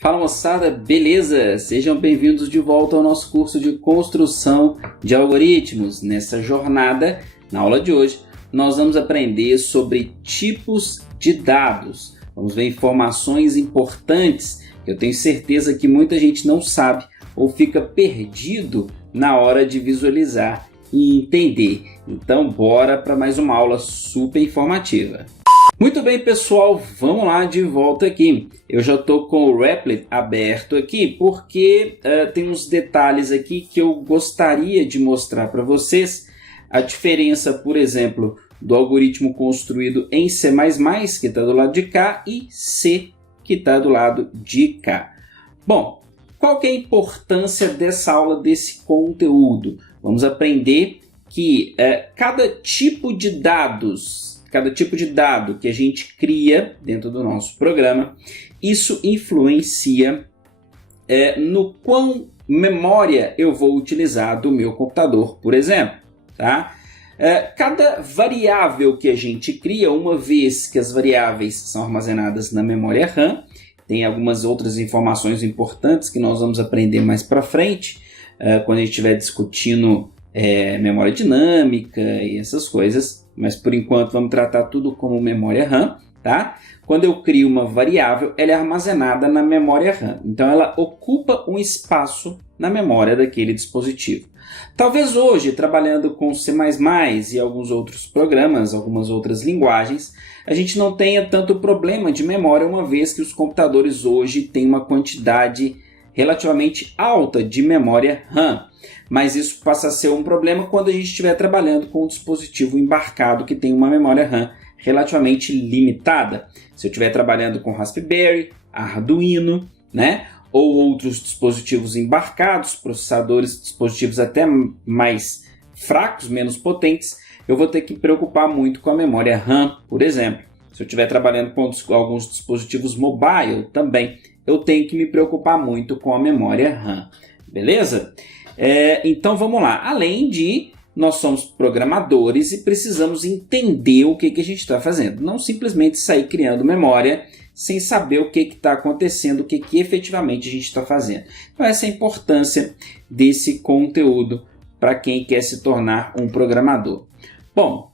Fala moçada, beleza? Sejam bem-vindos de volta ao nosso curso de construção de algoritmos. Nessa jornada, na aula de hoje, nós vamos aprender sobre tipos de dados. Vamos ver informações importantes que eu tenho certeza que muita gente não sabe ou fica perdido na hora de visualizar e entender. Então, bora para mais uma aula super informativa. Muito bem, pessoal, vamos lá de volta aqui. Eu já estou com o Replit aberto aqui porque tem uns detalhes aqui que eu gostaria de mostrar para vocês. A diferença, por exemplo, do algoritmo construído em C++, que está do lado de cá, e C, que está do lado de cá. Bom, qual que é a importância dessa aula, desse conteúdo? Vamos aprender que cada tipo de dado que a gente cria dentro do nosso programa, isso influencia no quão memória eu vou utilizar do meu computador, por exemplo. Tá? Cada variável que a gente cria, uma vez que as variáveis são armazenadas na memória RAM, tem algumas outras informações importantes que nós vamos aprender mais para frente, quando a gente estiver discutindo memória dinâmica e essas coisas. Mas por enquanto vamos tratar tudo como memória RAM, tá? Quando eu crio uma variável, ela é armazenada na memória RAM. Então ela ocupa um espaço na memória daquele dispositivo. Talvez hoje, trabalhando com C++ e alguns outros programas, algumas outras linguagens, a gente não tenha tanto problema de memória, uma vez que os computadores hoje têm uma quantidade relativamente alta de memória RAM. Mas isso passa a ser um problema quando a gente estiver trabalhando com um dispositivo embarcado que tem uma memória RAM relativamente limitada. Se eu estiver trabalhando com Raspberry, Arduino, né? Ou outros dispositivos embarcados, processadores, dispositivos até mais fracos, menos potentes, eu vou ter que me preocupar muito com a memória RAM, por exemplo. Se eu estiver trabalhando com alguns dispositivos mobile também, eu tenho que me preocupar muito com a memória RAM. Beleza? Então vamos lá. Além de nós somos programadores e precisamos entender o que a gente está fazendo. Não simplesmente sair criando memória sem saber o que está acontecendo, o que efetivamente a gente está fazendo. Então essa é a importância desse conteúdo para quem quer se tornar um programador. Bom,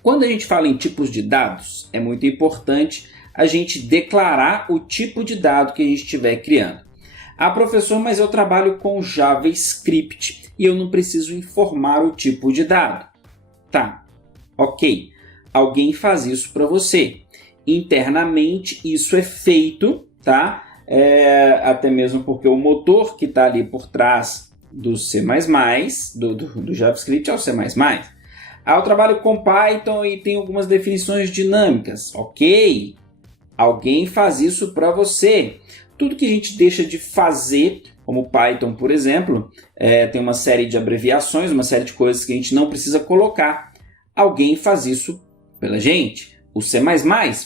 quando a gente fala em tipos de dados, é muito importante a gente declarar o tipo de dado que a gente estiver criando. Ah, professor, mas eu trabalho com JavaScript e eu não preciso informar o tipo de dado. Tá, ok. Alguém faz isso para você. Internamente isso é feito, tá? Até mesmo porque o motor que está ali por trás do C++, do JavaScript é o C++. Ah, eu trabalho com Python e tem algumas definições dinâmicas. Ok, alguém faz isso para você. Tudo que a gente deixa de fazer, como Python, por exemplo, tem uma série de abreviações, uma série de coisas que a gente não precisa colocar. Alguém faz isso pela gente. O C++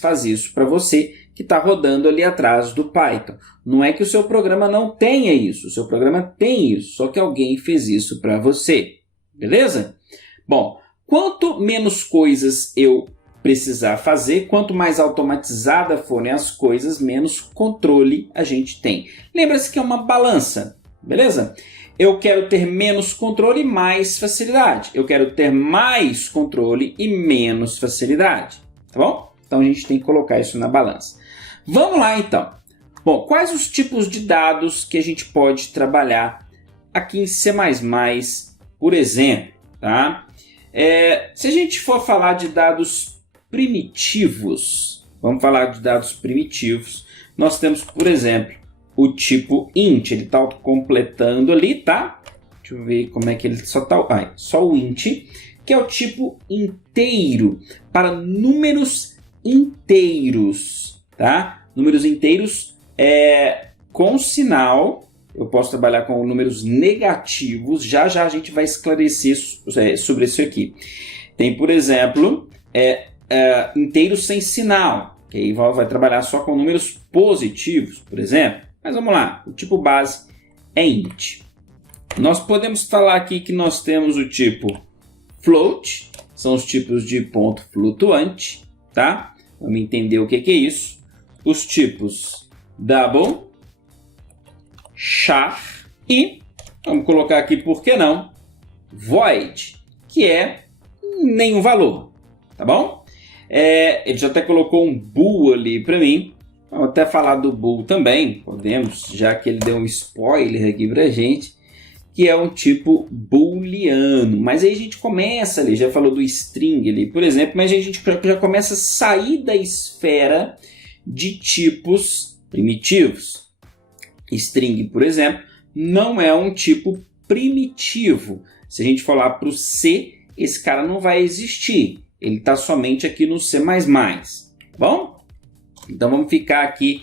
faz isso para você que está rodando ali atrás do Python. Não é que o seu programa não tenha isso, o seu programa tem isso, só que alguém fez isso para você. Beleza? Bom, quanto menos coisas eu precisar fazer, quanto mais automatizada forem as coisas, menos controle a gente tem. Lembra-se que é uma balança, beleza? Eu quero ter menos controle e mais facilidade. Eu quero ter mais controle e menos facilidade, tá bom? Então a gente tem que colocar isso na balança. Vamos lá então. Bom, quais os tipos de dados que a gente pode trabalhar aqui em C++, por exemplo, tá? Se a gente for falar de dados primitivos, vamos falar de dados primitivos, nós temos, por exemplo, o tipo int, ele está completando ali, tá? Deixa eu ver como é que ele só está, só o int, que é o tipo inteiro, para números inteiros, tá? Números inteiros com sinal, eu posso trabalhar com números negativos, já a gente vai esclarecer sobre isso aqui. Tem, por exemplo, inteiros sem sinal, que aí vai trabalhar só com números positivos, por exemplo. Mas vamos lá, o tipo base é int. Nós podemos falar aqui que nós temos o tipo float, são os tipos de ponto flutuante, tá? Vamos entender o que é isso. Os tipos double, char e, vamos colocar aqui, por que não, void, que é nenhum valor, tá bom? Ele já até colocou um bool ali para mim. Vamos até falar do bool também, podemos, já que ele deu um spoiler aqui para a gente, que é um tipo booleano. Mas aí a gente começa ali, já falou do string ali, por exemplo, mas a gente já começa a sair da esfera de tipos primitivos. String, por exemplo, não é um tipo primitivo. Se a gente falar para o C, esse cara não vai existir. Ele está somente aqui no C++, tá bom? Então vamos ficar aqui,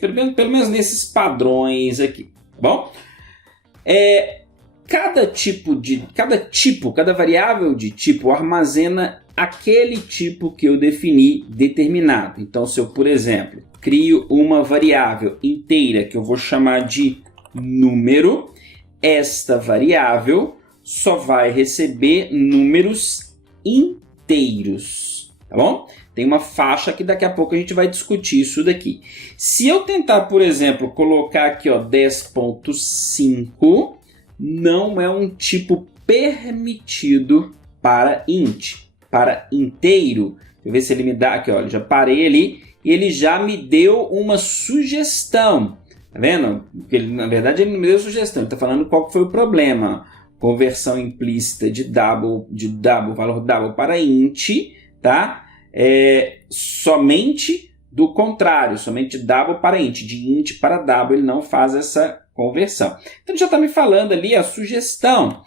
pelo menos nesses padrões aqui, tá bom? Cada variável de tipo armazena aquele tipo que eu defini determinado. Então, se eu, por exemplo, crio uma variável inteira que eu vou chamar de número, esta variável só vai receber números inteiros, tá bom? Tem uma faixa que daqui a pouco a gente vai discutir isso daqui. Se eu tentar, por exemplo, colocar aqui 10.5, não é um tipo permitido para int, para inteiro. Deixa eu ver se ele me dá aqui, olha, já parei ali e ele já me deu uma sugestão. Tá vendo? Na verdade ele não me deu sugestão, ele está falando qual foi o problema. Conversão implícita de double, valor double para int, tá? Somente do contrário, somente double para int, de int para double, ele não faz essa conversão. Então ele já está me falando ali a sugestão.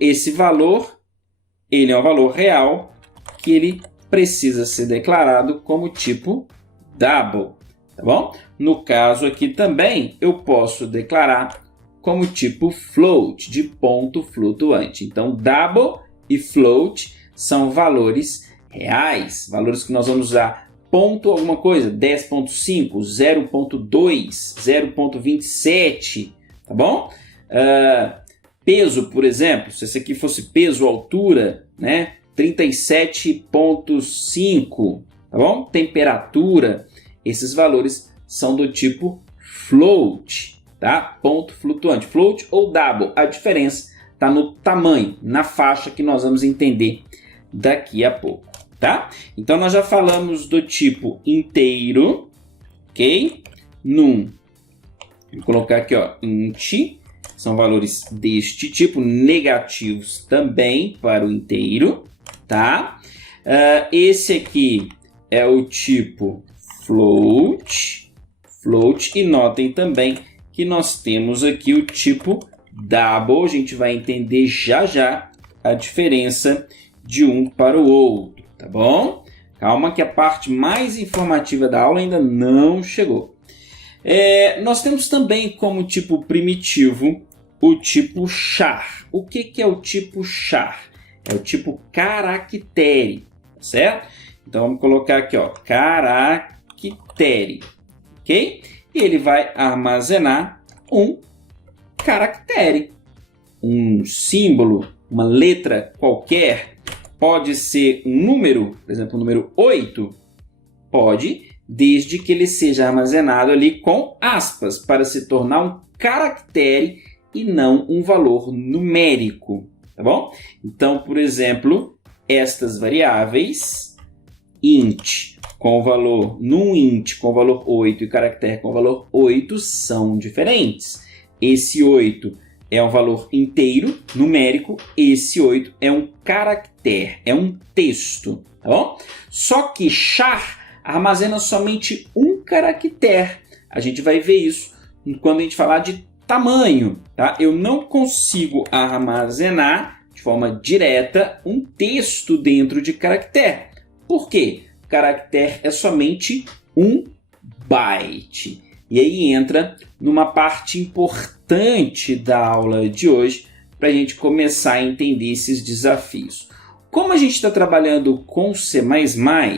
Esse valor, ele é um valor real que ele precisa ser declarado como tipo double, tá bom? No caso aqui também, eu posso declarar como tipo float, de ponto flutuante. Então, double e float são valores reais, valores que nós vamos usar ponto alguma coisa, 10.5, 0.2, 0.27, tá bom? Peso, por exemplo, se esse aqui fosse peso, altura, né? 37.5, tá bom? Temperatura, esses valores são do tipo float, tá? Ponto flutuante, float ou double, a diferença está no tamanho, na faixa que nós vamos entender daqui a pouco, tá? Então nós já falamos do tipo inteiro, ok? Vou colocar aqui, int, são valores deste tipo, negativos também para o inteiro, tá? Esse aqui é o tipo float, e notem também que nós temos aqui o tipo double, a gente vai entender já já a diferença de um para o outro, tá bom? Calma que a parte mais informativa da aula ainda não chegou. Nós temos também como tipo primitivo o tipo char. O que é o tipo char? É o tipo caractere, certo? Então vamos colocar aqui, caractere, ok? E ele vai armazenar um caractere, um símbolo, uma letra qualquer. Pode ser um número, por exemplo, o número 8, pode, desde que ele seja armazenado ali com aspas, para se tornar um caractere e não um valor numérico, tá bom? Então, por exemplo, estas variáveis, int com o valor, int com o valor 8 e caractere com o valor 8 são diferentes. Esse 8 é um valor inteiro, numérico, esse 8 é um caractere, é um texto, tá bom? Só que char armazena somente um caractere. A gente vai ver isso quando a gente falar de tamanho, tá? Eu não consigo armazenar de forma direta um texto dentro de caractere. Por quê? Caractere é somente um byte. E aí entra numa parte importante da aula de hoje para a gente começar a entender esses desafios. Como a gente está trabalhando com C++,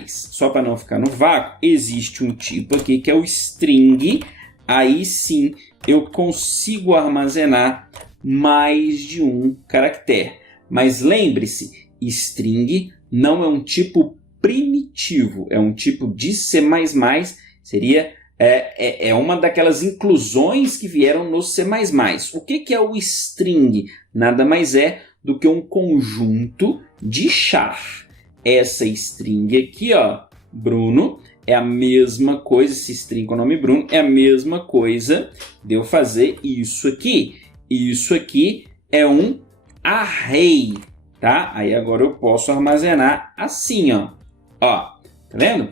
só para não ficar no vácuo, existe um tipo aqui que é o string. Aí sim eu consigo armazenar mais de um caractere. Mas lembre-se, string não é um tipo primitivo, é um tipo de C++, seria é uma daquelas inclusões que vieram no C++. O que é o string? Nada mais é do que um conjunto de char. Essa string aqui, ó, Bruno, é a mesma coisa, esse string com o nome Bruno, é a mesma coisa de eu fazer isso aqui. Isso aqui é um array, tá? Aí agora eu posso armazenar assim, ó. Ó, tá vendo?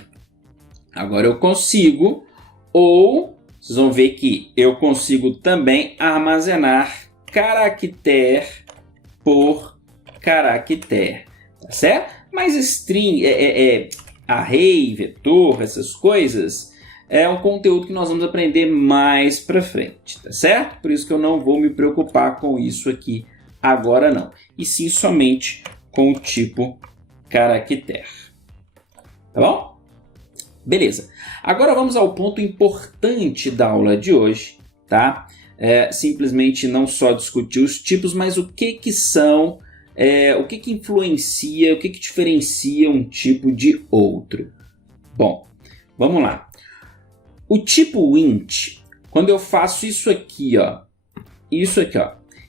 Agora eu consigo, ou vocês vão ver que eu consigo também armazenar caractere por caractere, tá certo? Mas string, array, vetor, essas coisas, é um conteúdo que nós vamos aprender mais para frente, tá certo? Por isso que eu não vou me preocupar com isso aqui agora não, e sim somente com o tipo caractere, tá bom? Beleza. Agora vamos ao ponto importante da aula de hoje, tá? Simplesmente não só discutir os tipos, mas o que são, o que influencia, o que diferencia um tipo de outro. Bom, vamos lá. O tipo int, quando eu faço isso aqui, ó,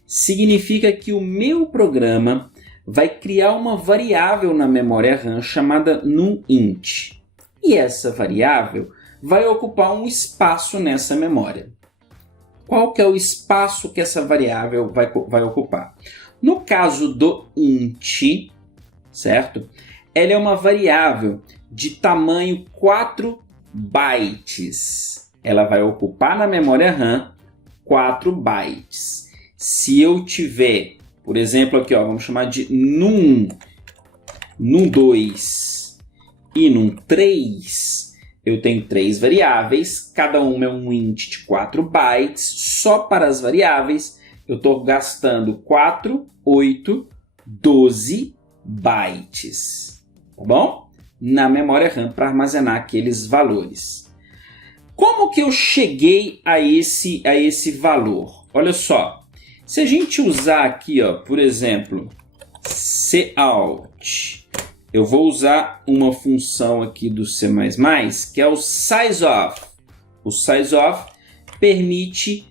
significa que o meu programa vai criar uma variável na memória RAM chamada numInt. E essa variável vai ocupar um espaço nessa memória. Qual que é o espaço que essa variável vai ocupar? No caso do int, certo? Ela é uma variável de tamanho 4 bytes. Ela vai ocupar na memória RAM 4 bytes. Se eu tiver, por exemplo, aqui, ó, vamos chamar de num2 e num3, eu tenho 3 variáveis, cada uma é um int de 4 bytes. Só para as variáveis, eu estou gastando 4, 8, 12 bytes, tá bom? Na memória RAM para armazenar aqueles valores. Como que eu cheguei a esse valor? Olha só, se a gente usar aqui, ó, por exemplo, cout, eu vou usar uma função aqui do C++, que é o sizeOf. O sizeOf permite,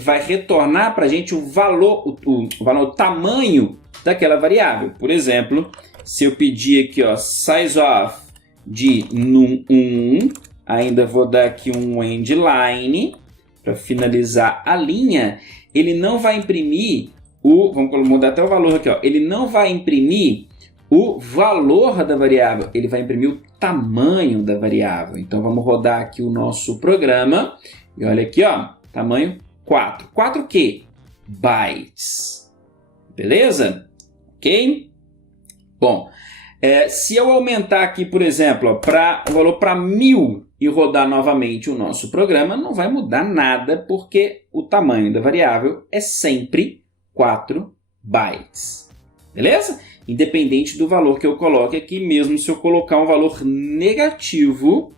vai retornar para a gente o valor, o tamanho daquela variável. Por exemplo, se eu pedir aqui, ó, sizeOf de num1, ainda vou dar aqui um endline para finalizar a linha, ele não vai imprimir vamos mudar até o valor aqui, ó, ele não vai imprimir o valor da variável, ele vai imprimir o tamanho da variável. Então vamos rodar aqui o nosso programa e olha aqui, ó, tamanho 4. 4 o quê? Bytes. Beleza? Ok? Bom, se eu aumentar aqui, por exemplo, o valor para 1000 e rodar novamente o nosso programa, não vai mudar nada, porque o tamanho da variável é sempre 4 bytes. Beleza? Independente do valor que eu coloque aqui, mesmo se eu colocar um valor negativo,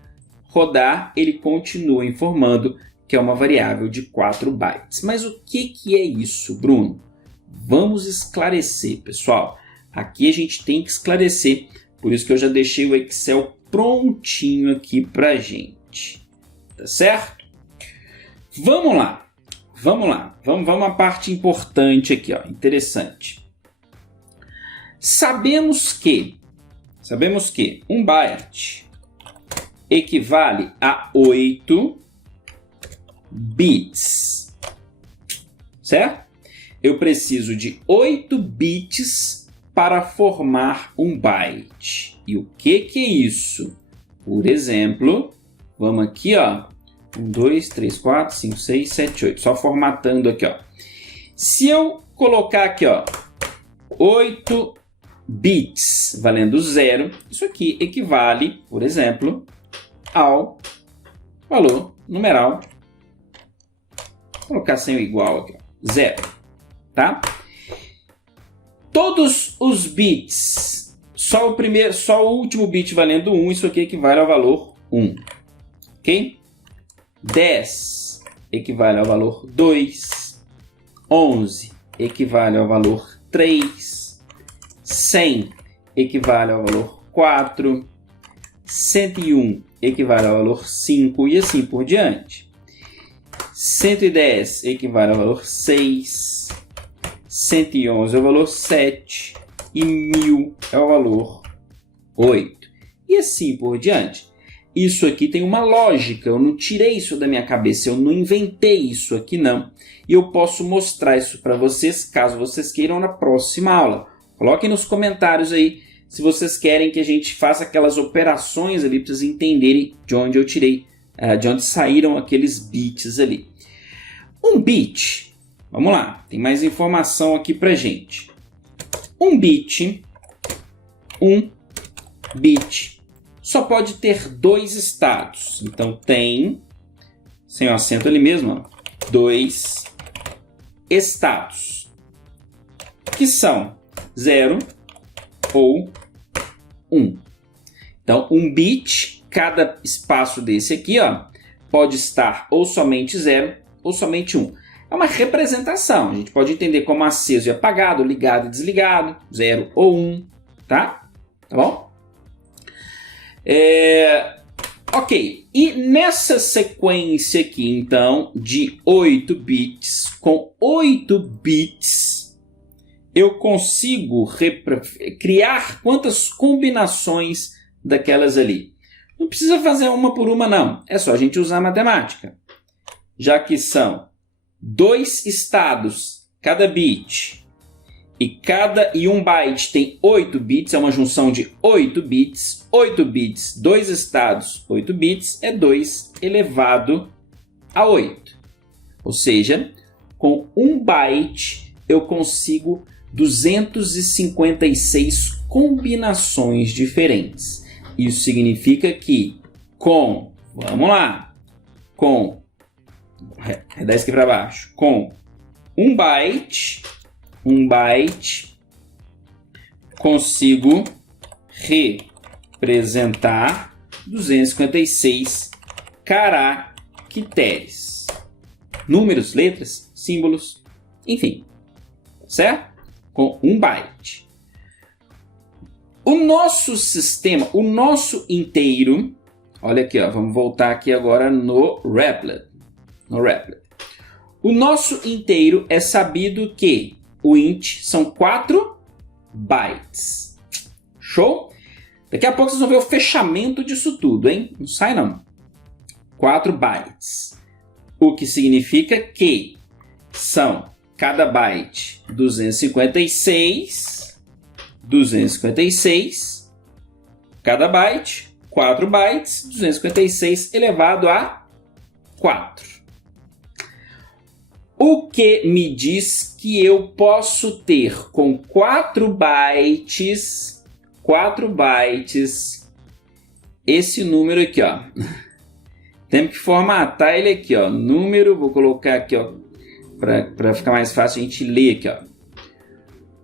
rodar, ele continua informando que é uma variável de 4 bytes. Mas o que é isso, Bruno? Vamos esclarecer, pessoal. Aqui a gente tem que esclarecer, por isso que eu já deixei o Excel prontinho aqui pra gente. Tá certo? Vamos lá. Vamos à parte importante aqui, ó, interessante. Sabemos que 1 byte equivale a 8 bits, certo? Eu preciso de 8 bits para formar um byte. E o que é isso? Por exemplo, vamos aqui, ó, 1, 2, 3, 4, 5, 6, 7, 8, só formatando aqui, ó. Se eu colocar aqui, ó, 8 bits valendo 0, isso aqui equivale, por exemplo, ao valor numeral, vou colocar sem o igual aqui, ó, 0, tá? Todos os bits, só o último bit valendo 1, isso aqui equivale ao valor 1, ok? 10 equivale ao valor 2, 11 equivale ao valor 3, 100 equivale ao valor 4, 101 equivale ao valor 5 e assim por diante. 110 equivale ao valor 6, 111 é o valor 7 e 1000 é o valor 8. E assim por diante. Isso aqui tem uma lógica, eu não tirei isso da minha cabeça, eu não inventei isso aqui não. E eu posso mostrar isso para vocês, caso vocês queiram, na próxima aula. Coloquem nos comentários aí se vocês querem que a gente faça aquelas operações ali para vocês entenderem de onde eu tirei, de onde saíram aqueles bits ali. Um bit, vamos lá, tem mais informação aqui pra gente. Um bit só pode ter dois estados. Então tem, sem o acento ali mesmo, ó, dois estados, que são 0 ou 1. Então um bit, cada espaço desse aqui, ó, pode estar ou somente 0 ou somente 1. É uma representação, a gente pode entender como aceso e apagado, ligado e desligado, 0 ou 1, tá? Tá bom? Ok, e nessa sequência aqui, então, de 8 bits, com 8 bits, eu consigo criar quantas combinações daquelas ali? Não precisa fazer uma por uma, não. É só a gente usar a matemática. Já que são 2 estados cada bit e um byte tem 8 bits, é uma junção de 8 bits. 8 bits, 2 estados, 8 bits, é 2 elevado a 8. Ou seja, com 1 byte eu consigo 256 combinações diferentes. Isso significa que vamos lá, redar isso aqui para baixo, com 1 byte, consigo representar 256 caracteres. Números, letras, símbolos, enfim. Certo? Com 1 byte. O nosso sistema, o nosso inteiro, olha aqui, ó, vamos voltar aqui agora no Replit. O nosso inteiro é sabido que o int são 4 bytes. Show? Daqui a pouco vocês vão ver o fechamento disso tudo, hein? Não sai não. 4 bytes. O que significa que são cada byte 256, cada byte 4 bytes, 256 elevado a 4. O que me diz que eu posso ter com 4 bytes, esse número aqui, ó. Temos que formatar ele aqui, ó. Número, vou colocar aqui, ó, para ficar mais fácil a gente ler aqui, ó.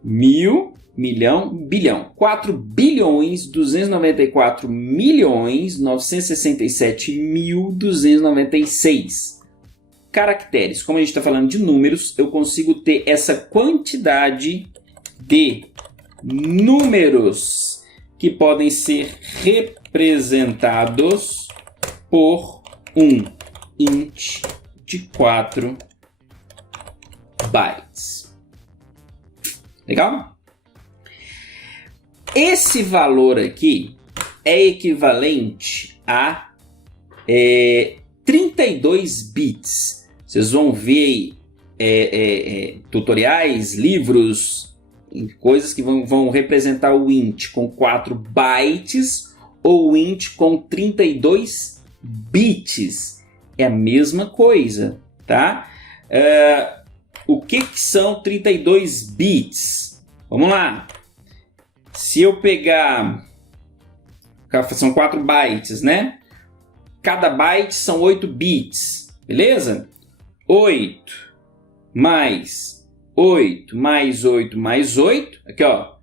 1000, milhão, bilhão. 4 bilhões, 294 milhões, 967.296 caracteres. Como a gente está falando de números, eu consigo ter essa quantidade de números que podem ser representados por um int de 4 bytes. Legal? Esse valor aqui é equivalente a 32 bits. Vocês vão ver tutoriais, livros, coisas que vão representar o int com 4 bytes ou o int com 32 bits. É a mesma coisa, tá? O que são 32 bits? Vamos lá. Se eu pegar... São 4 bytes, né? Cada byte são 8 bits, beleza? 8 mais 8 mais 8 mais 8. Aqui, ó.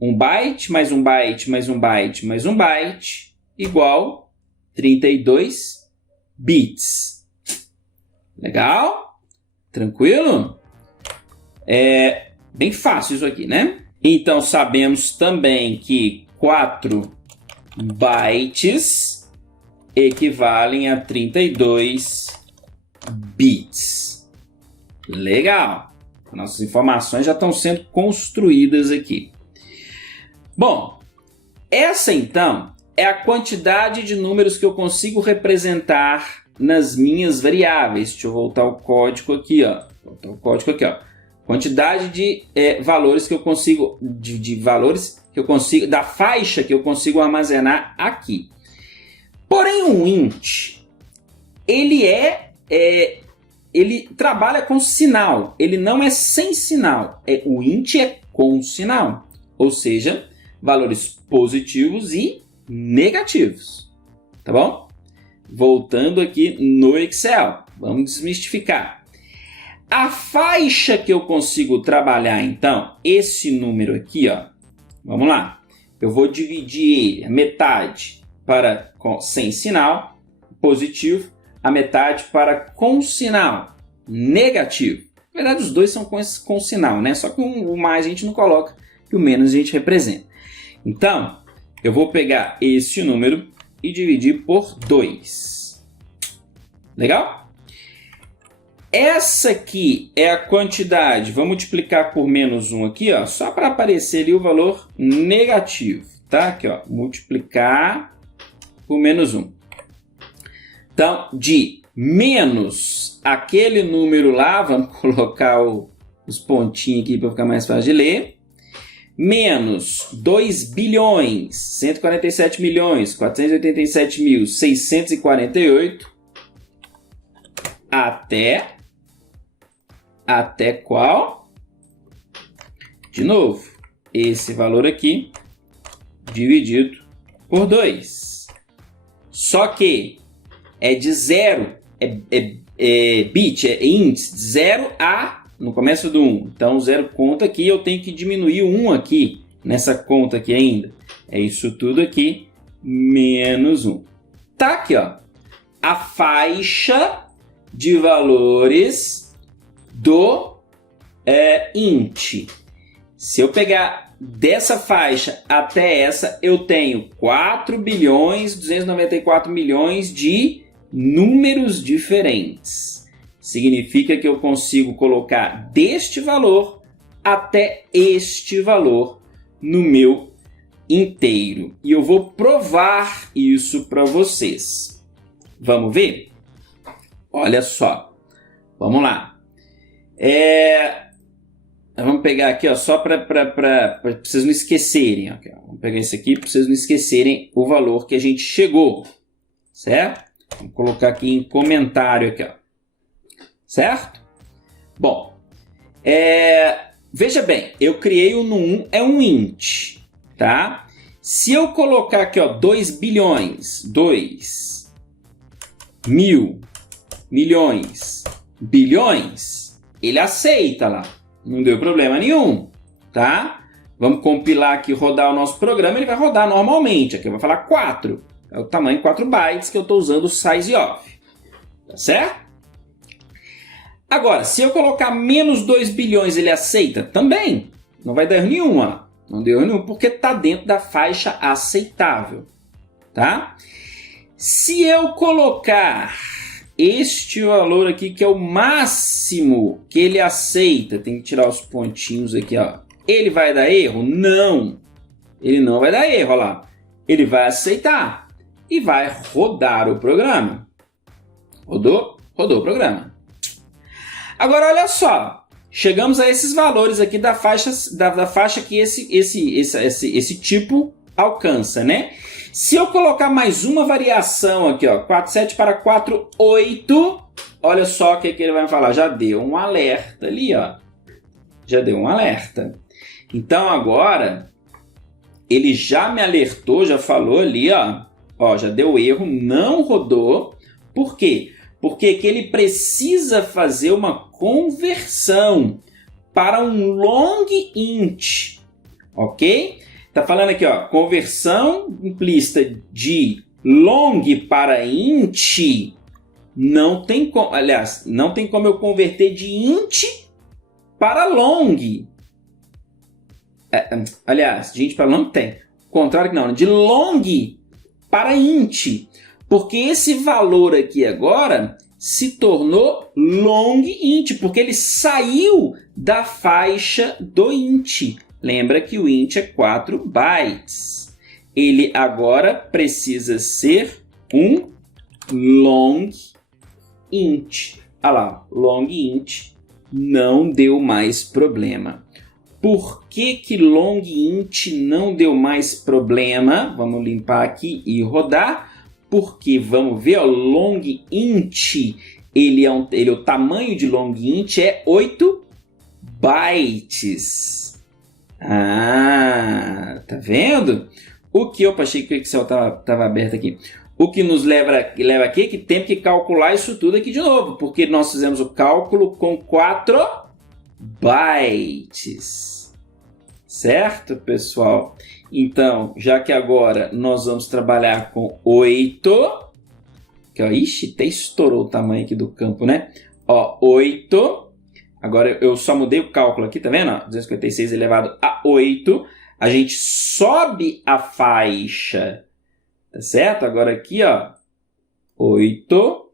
1 byte mais 1 byte mais 1 byte mais 1 byte igual 32 bits. Legal? Tranquilo? É bem fácil isso aqui, né? Então, sabemos também que 4 bytes equivalem a 32 bits. Legal! Nossas informações já estão sendo construídas aqui. Bom, essa então é a quantidade de números que eu consigo representar nas minhas variáveis. Deixa eu voltar o código aqui, ó. Quantidade de valores que eu consigo, da faixa que eu consigo armazenar aqui. Porém, o int, ele trabalha com sinal, ele não é sem sinal. O int é com sinal, ou seja, valores positivos e negativos, tá bom? Voltando aqui no Excel, vamos desmistificar. A faixa que eu consigo trabalhar, então, esse número aqui, ó, vamos lá. Eu vou dividir ele, a metade para sem sinal, positivo, a metade para com sinal, negativo. Na verdade, os dois são com sinal, né? Só que o mais a gente não coloca e o menos a gente representa. Então, eu vou pegar este número e dividir por 2. Legal? Essa aqui é a quantidade. Vou multiplicar por menos 1 aqui, ó, só para aparecer ali o valor negativo. Tá? Aqui, ó, multiplicar por menos 1. Então, de menos aquele número lá, vamos colocar os pontinhos aqui para ficar mais fácil de ler, menos 2 bilhões, 147 milhões, 487 mil, 648, até qual? De novo, esse valor aqui, dividido por 2. Só que é de 0, bit, é índice, 0 a, no começo do 1. Então, 0 conta aqui, eu tenho que diminuir o 1 aqui, nessa conta aqui ainda. É isso tudo aqui, menos 1. Tá aqui, ó, a faixa de valores do int. Se eu pegar dessa faixa até essa, eu tenho 4 bilhões 294 milhões de números diferentes. Significa que eu consigo colocar deste valor até este valor no meu inteiro. E eu vou provar isso para vocês. Vamos ver? Olha só. Vamos lá. Vamos pegar aqui, ó, só para vocês não esquecerem. Ó, vamos pegar esse aqui para vocês não esquecerem o valor que a gente chegou. Certo? Vamos colocar aqui em comentário aqui, ó. Certo? Bom, veja bem, eu criei o no 1, é um int, tá? Se eu colocar aqui, ó, 2 bilhões, 2 mil milhões, bilhões, ele aceita lá, não deu problema nenhum, tá? Vamos compilar aqui, rodar o nosso programa, ele vai rodar normalmente, aqui vai falar 4, é o tamanho 4 bytes que eu estou usando o size off, tá certo? Agora, se eu colocar menos 2 bilhões, ele aceita? Também. Não vai dar erro nenhum, ó. Não deu erro nenhum, porque está dentro da faixa aceitável. Tá? Se eu colocar este valor aqui, que é o máximo que ele aceita, tem que tirar os pontinhos aqui, ó. Ele vai dar erro? Não. Ele não vai dar erro, ó lá. Ele vai aceitar e vai rodar o programa. Rodou o programa. Agora, olha só, chegamos a esses valores aqui da faixa que esse tipo alcança, né? Se eu colocar mais uma variação aqui, ó, 47 para 48, olha só o que ele vai falar. Já deu um alerta ali, ó. Já deu um alerta. Então, agora, ele já me alertou, já falou ali, ó. Ó, já deu erro, não rodou. Por quê? Porque que ele precisa fazer uma conversão para um long int, ok? Tá falando aqui, ó, conversão implícita de long para int, não tem como, aliás, não tem como eu converter de int para long. Aliás, de int para long tem. O contrário que não, de long para int, porque esse valor aqui agora se tornou long int, porque ele saiu da faixa do int. Lembra que o int é 4 bytes. Ele agora precisa ser um long int. Olha lá, long int não deu mais problema. Por que long int não deu mais problema? Vamos limpar aqui e rodar. Porque, vamos ver, ó, long int, o tamanho de long int é 8 bytes. Ah, tá vendo? O que eu achei que o Excel estava aberto aqui. O que nos leva aqui é que temos que calcular isso tudo aqui de novo, porque nós fizemos o cálculo com 4 bytes. Certo, pessoal? Então, já que agora nós vamos trabalhar com 8, que, ó, ixi, até estourou o tamanho aqui do campo, né? Ó, 8, agora eu só mudei o cálculo aqui, tá vendo? Ó, 256 elevado a 8, a gente sobe a faixa, tá certo? Agora aqui, ó, 8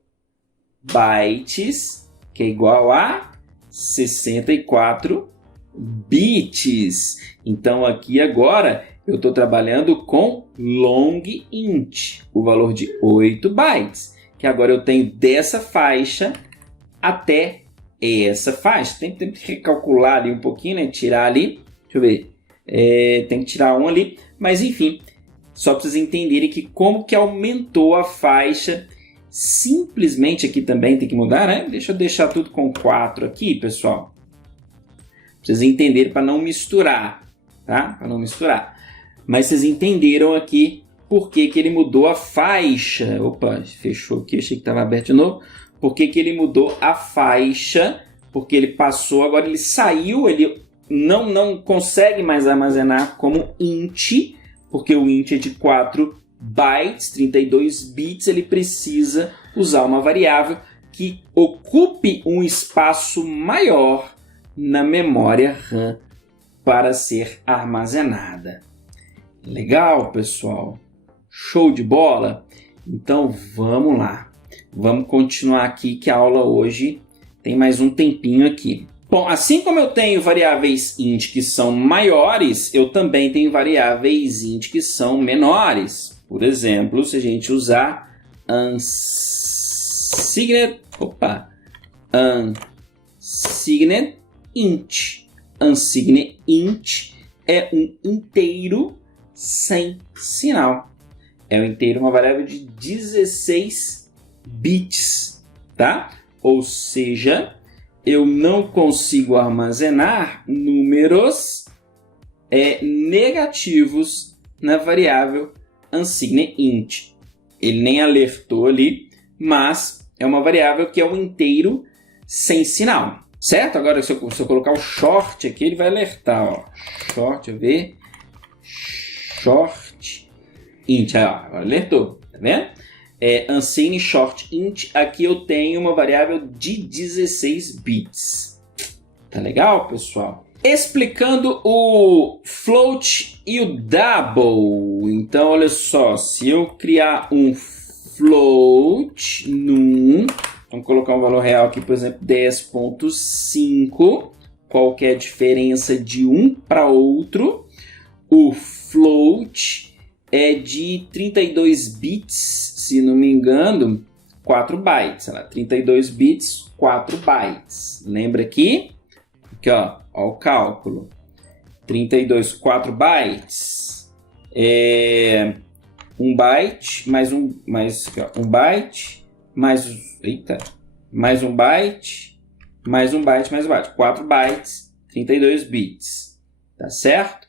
bytes, que é igual a 64 bits. Então, aqui agora eu estou trabalhando com long int, o valor de 8 bytes, que agora eu tenho dessa faixa até essa faixa. Tem que recalcular ali um pouquinho, né? Tirar ali, deixa eu ver, tem que tirar um ali, mas enfim, só para vocês entenderem que como que aumentou a faixa. Simplesmente aqui também tem que mudar, né? Deixa eu deixar tudo com 4 aqui, pessoal, para vocês entenderem, para não misturar, tá? Para não misturar. Mas vocês entenderam aqui por que ele mudou a faixa. Opa, fechou aqui, achei que estava aberto de novo. Por que ele mudou a faixa? Porque ele passou, agora ele saiu, ele não consegue mais armazenar como int, porque o int é de 4 bytes, 32 bits, ele precisa usar uma variável que ocupe um espaço maior na memória RAM para ser armazenada. Legal, pessoal? Show de bola? Então vamos lá. Vamos continuar aqui que a aula hoje tem mais um tempinho aqui. Bom, assim como eu tenho variáveis int que são maiores, eu também tenho variáveis int que são menores. Por exemplo, se a gente usar unsigned int. Unsigned int é um inteiro sem sinal. É um inteiro, uma variável de 16 bits, tá? Ou seja, eu não consigo armazenar números negativos na variável unsigned int. Ele nem alertou ali, mas é uma variável que é um inteiro sem sinal, certo? Agora, se eu colocar o short aqui, ele vai alertar, ó. Short, deixa eu ver. Short int, aí, ó, alertou, tá vendo? Unsigned short int, aqui eu tenho uma variável de 16 bits. Tá legal, pessoal? Explicando o float e o double. Então, olha só, se eu criar um float num, vamos colocar um valor real aqui, por exemplo, 10.5, qual que é a diferença de um para outro? O float é de 32 bits, se não me engano, 4 bytes. 32 bits, 4 bytes. Lembra aqui? Aqui, ó o cálculo. 32, 4 bytes. 1 byte, mais um byte, mais um byte, mais um byte, mais um byte. 4 bytes, 32 bits. Tá certo?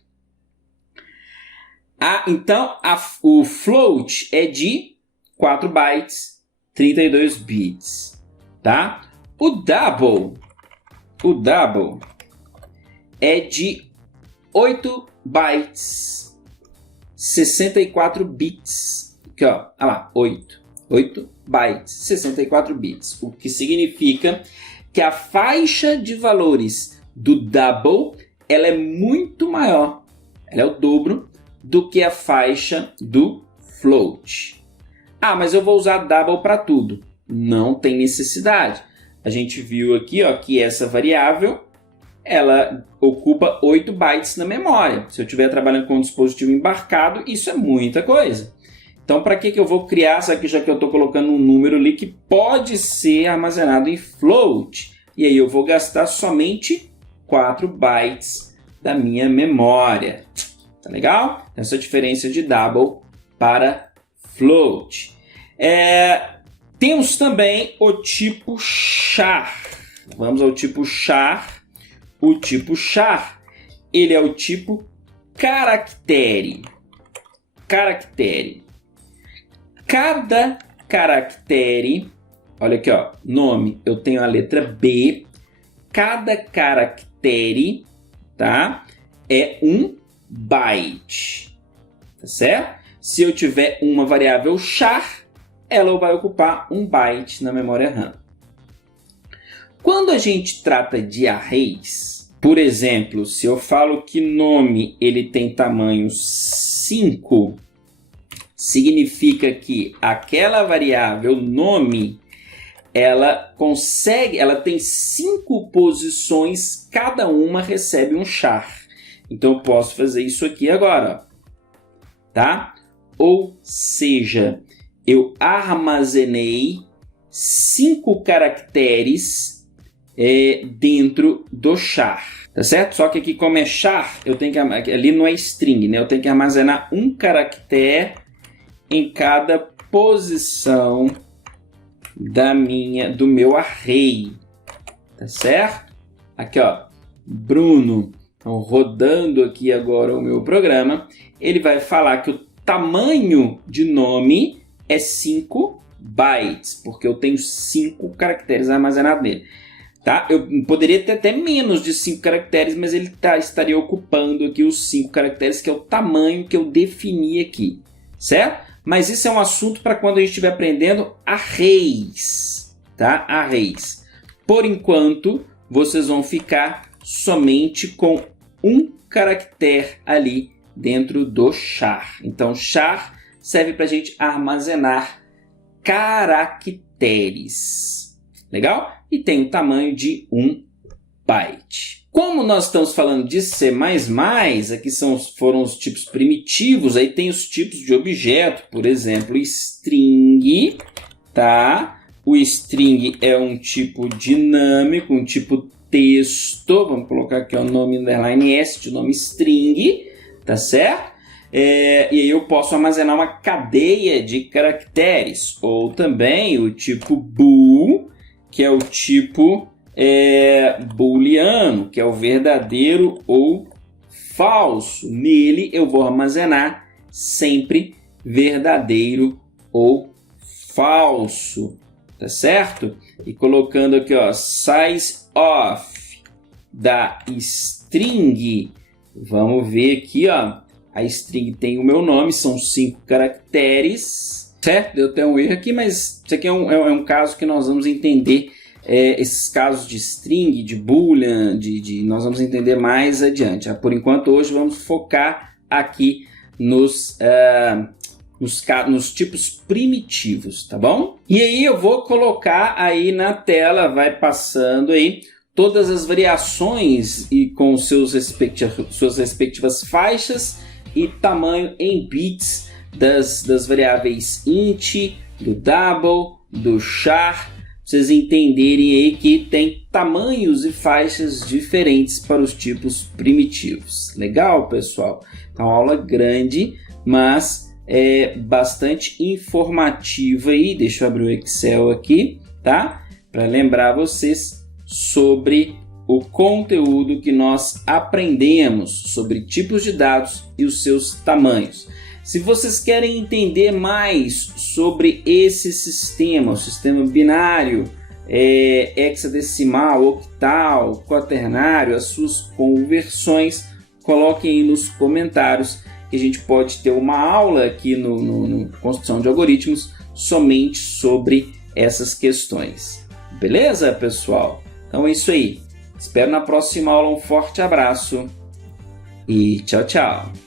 Então, o float é de 4 bytes, 32 bits, tá? O double é de 8 bytes, 64 bits. Aqui, ó, olha lá, 8 bytes, 64 bits. O que significa que a faixa de valores do double, ela é muito maior, ela é o dobro do que a faixa do float. Ah, mas eu vou usar double para tudo. Não tem necessidade. A gente viu aqui, ó, que essa variável ela ocupa 8 bytes na memória. Se eu estiver trabalhando com um dispositivo embarcado, isso é muita coisa. Então, para que eu vou criar isso aqui, já que eu estou colocando um número ali que pode ser armazenado em float? E aí eu vou gastar somente 4 bytes da minha memória. Tá legal? Essa diferença de double para float. Temos também o tipo char. Vamos ao tipo char. O tipo char, ele é o tipo caractere. Caractere. Cada caractere, olha aqui, ó, nome, eu tenho a letra B. Cada caractere, tá, é um byte, tá certo? Se eu tiver uma variável char, ela vai ocupar um byte na memória RAM. Quando a gente trata de arrays, por exemplo, se eu falo que nome ele tem tamanho 5, significa que aquela variável nome, ela tem 5 posições, cada uma recebe um char. Então eu posso fazer isso aqui agora, ó, tá? Ou seja, eu armazenei 5 caracteres dentro do char, tá certo? Só que aqui, como é char, eu tenho que ali não é string, né? Eu tenho que armazenar um caractere em cada posição do meu array, tá certo? Aqui, ó, Bruno, então, rodando aqui agora o meu programa, ele vai falar que o tamanho de nome é 5 bytes, porque eu tenho 5 caracteres armazenados nele. Tá? Eu poderia ter até menos de 5 caracteres, mas ele estaria ocupando aqui os 5 caracteres, que é o tamanho que eu defini aqui, certo? Mas isso é um assunto para quando a gente estiver aprendendo arrays, tá? Arrays. Por enquanto, vocês vão ficar somente com um caractere ali dentro do char. Então, char serve para a gente armazenar caracteres. Legal? E tem o tamanho de 1 byte. Como nós estamos falando de C++, aqui foram os tipos primitivos, aí tem os tipos de objeto, por exemplo, string, tá? O string é um tipo dinâmico, um tipo texto, vamos colocar aqui o nome underline S de nome string, tá certo? E aí eu posso armazenar uma cadeia de caracteres, ou também o tipo bool, que é o tipo booleano, que é o verdadeiro ou falso. Nele eu vou armazenar sempre verdadeiro ou falso, tá certo? E colocando aqui, ó, size of da string, vamos ver aqui, ó, a string tem o meu nome, são 5 caracteres, certo? Deu até um erro aqui, mas isso aqui é um caso que nós vamos entender. Esses casos de string, de boolean, nós vamos entender mais adiante. Por enquanto, hoje vamos focar aqui nos tipos primitivos, tá bom? E aí eu vou colocar aí na tela, vai passando aí todas as variações e com suas respectivas faixas e tamanho em bits das variáveis int, do double, do char. Vocês entenderem aí que tem tamanhos e faixas diferentes para os tipos primitivos. Legal, pessoal? Então, aula grande, mas bastante informativa aí. Deixa eu abrir o Excel aqui, tá? Para lembrar vocês sobre o conteúdo que nós aprendemos sobre tipos de dados e os seus tamanhos. Se vocês querem entender mais sobre esse sistema, o sistema binário, hexadecimal, octal, quaternário, as suas conversões, coloquem aí nos comentários que a gente pode ter uma aula aqui no Construção de Algoritmos somente sobre essas questões. Beleza, pessoal? Então é isso aí. Espero na próxima aula. Um forte abraço e tchau, tchau.